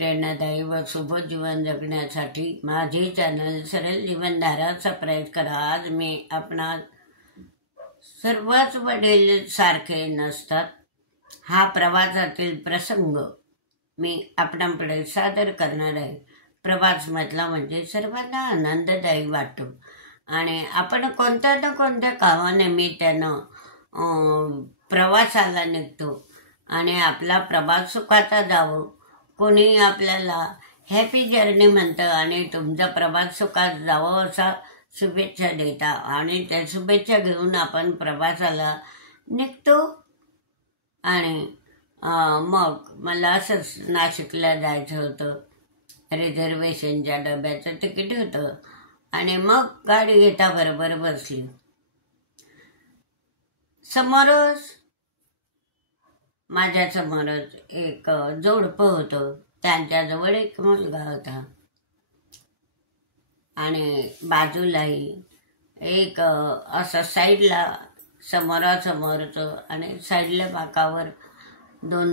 प्रेरणादायी व सुबोध जीवन जगण्यासाठी माझे चॅनल सरळ जीवनधारा सबस्क्राईब करा। आज मी आपणा सर्वच वडील सारखे नसतात हा प्रवासातील प्रसंग मी आपणापुढे सादर करणार आहे। प्रवास म्हटला म्हणजे सर्वांना आनंददायी वाटतो आणि आपण कोणत्या ना कोणत्या कामानिमित्तानं प्रवासाला निघतो आणि आपला प्रवास सुखाचा जावो। कोणी आपल्याला हॅपी जर्नी म्हणतं आणि तुमचा प्रवास सुखात जावो असा शुभेच्छा देता आणि त्या शुभेच्छा घेऊन आपण प्रवासाला निघतो। आणि मग मला असंच नाशिकला जायचं होतं, रिझर्वेशनच्या डब्याचं तिकीट होतं आणि मग गाडी घेता बरोबर बसली। समोरच माझ्या समोरच एक जोडपं होतं, त्यांच्याजवळ एक मुलगा होता आणि बाजूलाही एक असं साईडला समोरासमोरचं आणि साईडला बाकावर दोन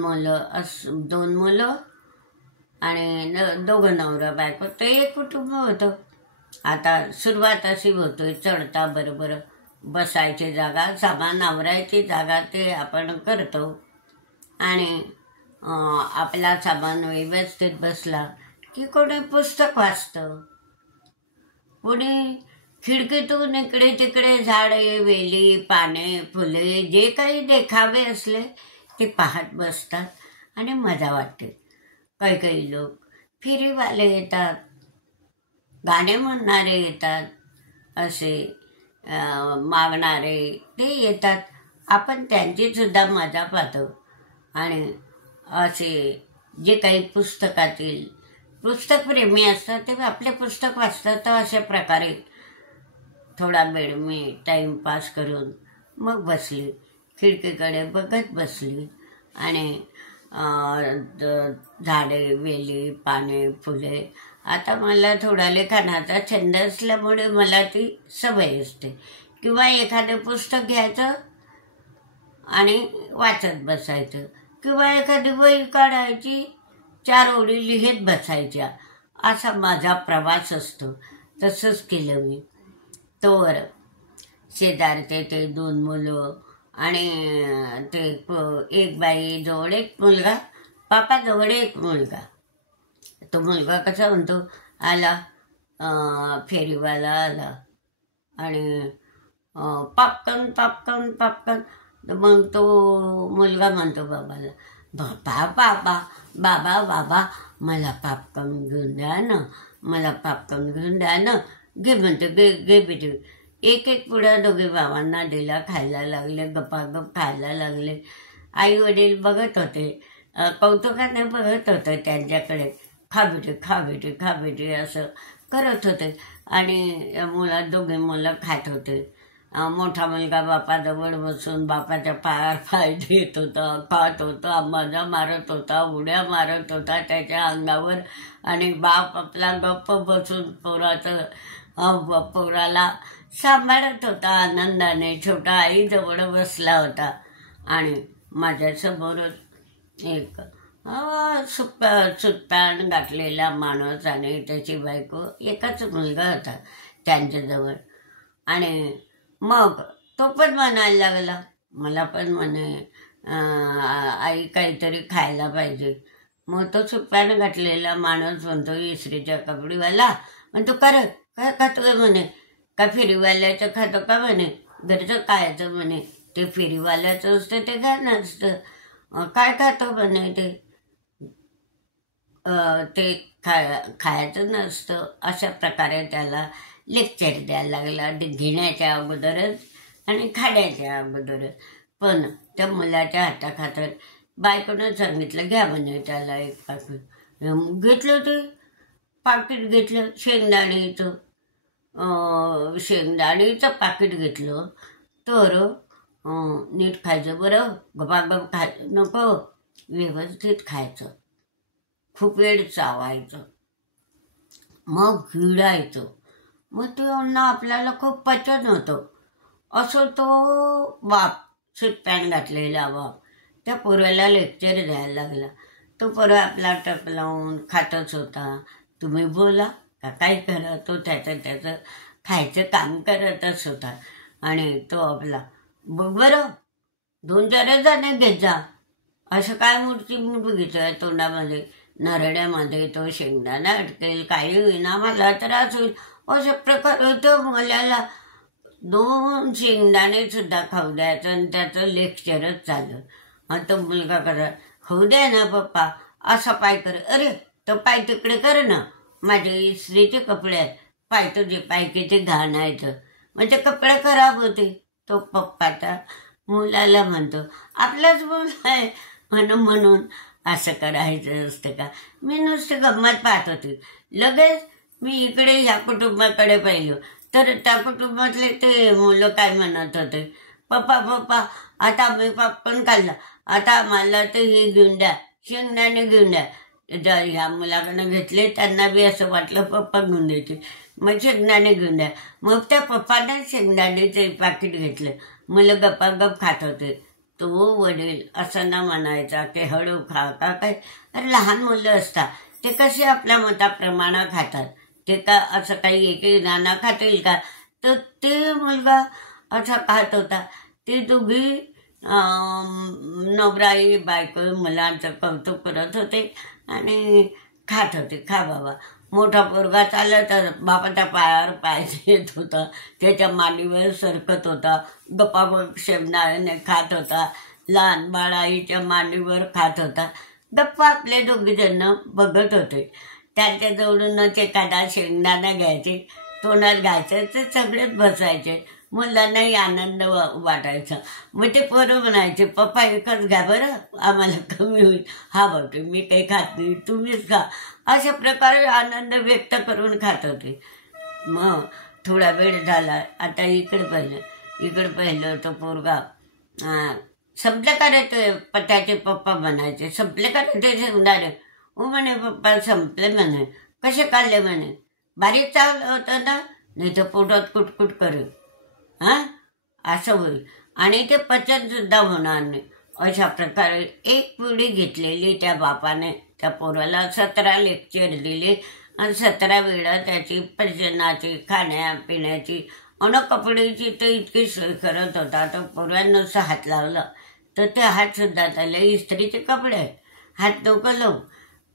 मुलं आणि दोघं नवरा बायको, ते एक कुटुंब होतं। आता सुरुवात अशी होतोय, चढता बरोबर बसायची जागा, सामान आवरायची जागा ते आपण करतो आणि आपला सामान व्यवस्थित बसला की कोणी पुस्तक वाचतं, कोणी खिडकीतून इकडे तिकडे झाडे वेली पाने फुले जे काही देखावे असले ते पाहत बसतात आणि मजा वाटते। काही काही लोक फेरीवाले येतात, गाणे म्हणणारे येतात, असे मागणारे ते येतात, आपण त्यांची सुद्धा मजा पाहतो। आणि असे जे काही पुस्तकातील पुस्तकप्रेमी असतात ते आपले पुस्तक वाचतात। तर अशा प्रकारे थोडा वेळ मी टाईमपास करून मग बसली, खिडकीकडे बघत बसली आणि झाडे वेली पाने फुले। आता मला थोडा लिखाणाचा छंद असल्यामुळे मला ती सवय असते, किंवा एखादं पुस्तक घ्यायचं आणि वाचत बसायचं, किंवा एखादी वही काढायची 4 ओळी लिहित बसायच्या, असा माझा प्रवास असतो। तसंच केलं मी। तोवर शेजारचे ते 2 मुलं आणि ते एक बाई जवळ एक मुलगा, पापा जवळ एक मुलगा। तो मुलगा कसा म्हणतो, आला फेरीवाला आला आणि पॉपकॉर्न पॉपकॉर्न पॉपकॉर्न। मग तो मुलगा म्हणतो बाबाला, बाबा बाबा बाबा बाबा मला पॉपकॉर्न घेऊन द्या ना, मला पॉपकॉर्न घेऊन द्या ना, घे म्हणतो, घे घे बेटे। एक एक पुढा दोघे भावांना दिला, खायला लागले, गपागप खायला लागले। आई वडील बघत होते, कौतुकाने बघत होते त्यांच्याकडे, खा बेटे खा बेटे खा बेटे असं करत होते आणि दोघे मुलं खात होते। मोठा मुलगा बापाजवळ बसून बापाच्या पायावर पाय देत होता, खात होता, मजा मारत होता, उड्या मारत होता त्याच्या अंगावर आणि बाप आपला गप्प बसून पोराला सांभाळत होता आनंदाने। छोटा आईजवळ बसला होता आणि माझ्यासमोरच एक सुटपॅन्ट घातलेला माणूस आणि त्याची बायको, एकच मुलगा होता त्यांच्याजवळ। आणि मग तो पण म्हणायला लागला, मला पण म्हणे आई काहीतरी खायला पाहिजे। मग तो सुटपॅन्ट घातलेला माणूस म्हणतो, इस्त्रीच्या कपडेवाला म्हणतो, काय खातोय म्हणे, का फेरीवाल्याचं खातो का म्हणे, घरचं खायचं म्हणे, ते फेरीवाल्याचं असतं ते काय नसतं, काय खातो म्हणे ते खायचं नसतं। अशा प्रकारे त्याला लेक्चर द्यायला लागला, घेण्याच्या अगोदरच आणि खाण्याच्या अगोदरच। पण त्या मुलाच्या हाताखातर बायकोनं सांगितलं, घ्या म्हणे त्याला एक पाकिट। घेतलं, ते पाकिट घेतलं, शेंगदाणीचं पाकिट घेतलं। तर नीट खायचं बरं, गपागप खायचं नको, व्यवस्थित खायचं, खूप वेळ चावायचं, मग गिळायचं, मग ते अन्न आपल्याला खूप पचन होतं। असं तो बाप, सूट पॅन्ट घातलेला बाप त्या पोराला लेक्चर द्यायला लागला। तो परत आपला टक लावून खातच होता. तुम्ही बोला का काय करा, तो त्याचं खायचं काम करतच होता. आणि तो आपला बघ बरं 2-4 जण घेत जा, असं काय मूर्ती बघितलंय तोंडामध्ये, नरड्यामध्ये तो शेंगदाणा अटकेल, काही होईना, मला त्रास होईल, अशा प्रकारे तो मुलाला 2 शेंगदाणे सुद्धा खाऊ द्यायचं आणि त्याचं लेक्चरच चाललं. मग तो मुलगा करा, होऊ द्या ना पप्पा, असा पाय कर, अरे तो पाय तिकडे कर ना, माझ्या इस्त्रीचे कपडे आहेत, पाय तुझे पाय किती घाण आहेत, म्हणजे कपडे खराब होते. तो पप्पाचा मुलाला म्हणतो, आपलाच मुल आहे म्हणून असं करायचं असतं का. मी नुसती गंमत पाहत होती. लगेच मी इकडे ह्या कुटुंबाकडे पाहिलं तर त्या कुटुंबातले ते मुलं काय म्हणत होते, पप्पा पप्पा आता आम्ही पॉपकॉर्न खाल्ला, आता मला ते हे घेऊन द्या, शेंगदाणे घेऊन द्या. ह्या मुलाकडनं घेतले, त्यांना बी असं वाटलं पप्पा घेऊन द्यायचे, मग शेंगदाणे घेऊन द्या. मग त्या पप्पाने शेंगदाणेचे पाकिट घेतलं. मुलं गप्पागप खात होते. तो वडील असं ना म्हणायचा की हळू खा का काय, अरे लहान मुलं असतात ते कसे आपल्या मताप्रमाणे खातात, ते का असं काही एक नाना खातील का. तर ते मुलगा असा खात होता. ते दोघी नवराई बायको मुलांचं कौतुक करत होते आणि खात होते. खा बाबा. मोठा पोरगा चालला तर बापाच्या पायावर पाय येत होता, त्याच्या मांडीवर सरकत होता, गप्पागप शेंगदाणे खात होता. लहान बाळ आईच्या मांडीवर खात होता. गप्पा आपले दोघी जण बघत होते. त्यांच्या जवळूनच एखादा शेंगदाणा घ्यायचे, तोंडात घ्यायचं, ते सगळेच बसायचे. मुलांनाही आनंद वाटायचा. मग ते पोरं म्हणायचे, पप्पा एकच घ्या बरं, आम्हाला कमी होईल. हा भाऊ मी काही खात नाही, तुम्हीच खा. अशा प्रकारे आनंद व्यक्त करून खात होते. मग थोडा वेळ झाला. आता इकडे पाहिलं तो पोरगा, संपले का रे ते त्याचे पप्पा म्हणायचे, संपले का रे ते शेंगदाणे. हो म्हणे पप्पा संपले म्हणे. कसे काढले म्हणे, बारीक चावलं होतं ना, नाही तर पोटात कुटकुट करेल, हा असं होईल आणि ते पचन सुद्धा होणार नाही. अशा प्रकारे एक पिढी घेतलेली त्या बापाने त्या पोराला 17 लेक्चर दिले आणि 17 वेळा त्याची पचनाची, खाण्यापिण्याची आणि कपड्याची ते इतकी सोय करत होता. तर पोरांनुसं हात लावला तर ते हात सुद्धा त्याला इस्त्रीचे कपडे आहेत, हात डोकं लावून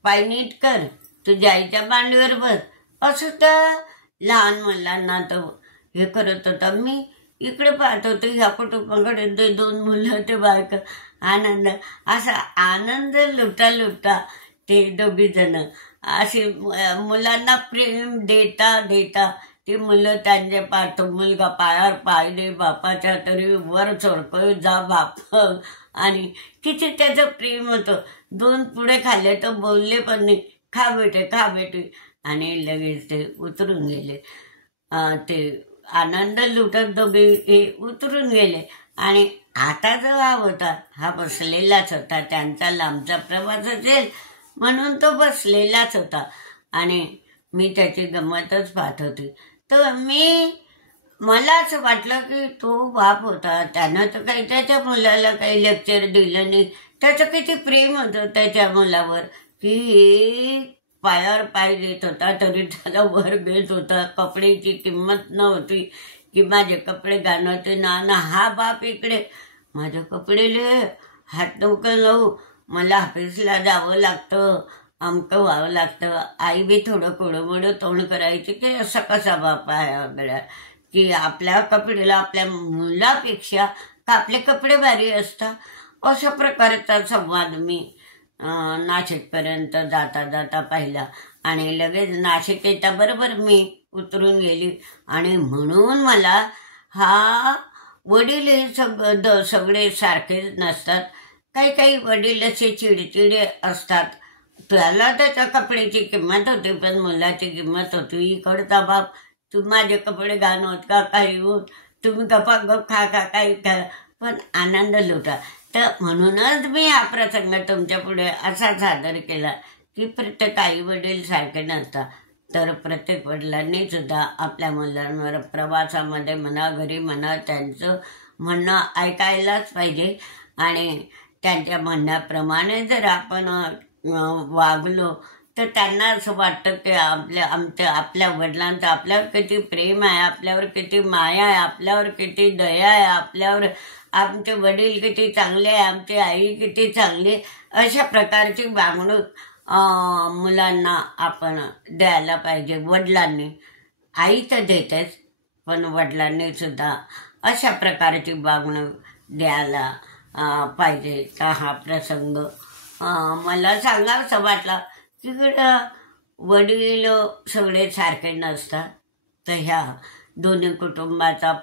पाय नीट कर, तुझ्या आईच्या मांडीवर बस, असं त्या लहान मुलांना तो हे करत होता. मी इकडे पाहत होते ह्या कुटुंबाकडे, ते 2 मुलं ते बायका, आनंद, असा आनंद लुटा ते दोघी जण असे मुलांना प्रेम देता देता ती मुलं त्यांचे पाहतो. मुलगा पायावर पाय दे बापाच्या, तरी वर चढतोय जा बाप, आणि किती त्याचं प्रेम होतं. 2 पुढे खाल्ले तर बोलले पण नाही, खा बेटे, आणि लगेच ते उतरून गेले. ते आनंद लुटत दोघे हे उतरून गेले. आणि आता जो हा होता हा बसलेलाच होता. त्यांचा लांबचा प्रवास असेल म्हणून तो बसलेलाच होता आणि मी त्याची गंमतच पाहत होती. तर मला असं वाटलं की तो बाप होता, त्यानं तर काही त्याच्या मुलाला काही लेक्चर दिलं नाही. त्याचं किती प्रेम होतं त्याच्या मुलावर की पायावर पाय देत होता तरी त्याला वर घेत होता. कपड्याची किंमत नव्हती की माझे कपडे घालवते ना, हा बाप इकडे माझे कपडे हात डोकं लावू, मला ऑफिसला जावं लागतं, अमकं व्हावं लागतं. आई बी थोडं कोडमोडं तोंड करायची की असा कसा बाप आहे वगैरे, की आपल्या कपड्याला आपल्या मुलापेक्षा का आपले कपडे भारी असतात. अशा प्रकारचा संवाद मी नाशिकपर्यंत जाता जाता पाहिला. आणि लगेच नाशिक येताबरोबर मी उतरून गेली. आणि म्हणून मला हा वडील हे सगळे सारखेच नसतात. काही वडील असे चिडचिडे असतात. त्याला त्याच्या कपड्याची किंमत होती पण मुलाची किंमत होती. इकडचा बाप तू माझे कपडे घालवत का, काही होत, तुम्ही गप खा काही करा, पण आनंद लुटा. तर म्हणूनच मी हा प्रसंग तुमच्या पुढे असा सादर केला की प्रत्येक आई वडील सारखे नसतात. तर प्रत्येक वडिलांनी सुद्धा आपल्या मुलांवर प्रवासामध्ये म्हणा, घरी म्हणा, त्यांचं म्हणणं ऐकायलाच पाहिजे. आणि त्यांच्या म्हणण्याप्रमाणे जर आपण वागलो तर त्यांना असं वाटतं की आपल्या वडिलांचं आपल्यावर किती प्रेम आहे, आपल्यावर किती माया आहे, आपल्यावर किती दया आहे, आपल्यावर आमचे वडील किती चांगले आहे, आमची आई किती चांगली. अशा प्रकारची वागणूक मुलांना आपण द्यायला पाहिजे. वडिलांनी, आई तर देतेच पण वडिलांनी सुद्धा अशा प्रकारची वागणूक द्यायला पाहिजे. का हा प्रसंग मला सांगावंसं वाटला. तिकडं वडील सगळे सारखे नसतात, तर ह्या दोन्ही कुटुंबाचा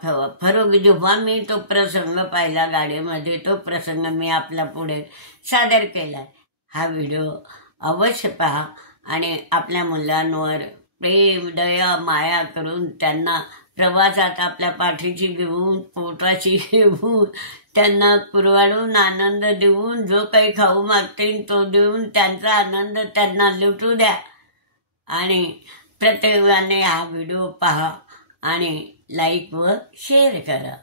फरक जेव्हा मी तो प्रसंग पाहिला गाडीमध्ये, तो प्रसंग मी आपल्या पुढे सादर केलाय. हा व्हिडिओ अवश्य पहा आणि आपल्या मुलांवर प्रेम, दया, माया करून त्यांना प्रवासात आपल्या पाठीची घेऊन, पोटाची घेऊन, त्यांना कुरवाडून आनंद देऊन, जो काही खाऊ मागतील तो देऊन त्यांचा आनंद त्यांना लुटू द्या. आणि प्रत्येकाने हा व्हिडिओ पहा आणि लाईक व शेअर करा.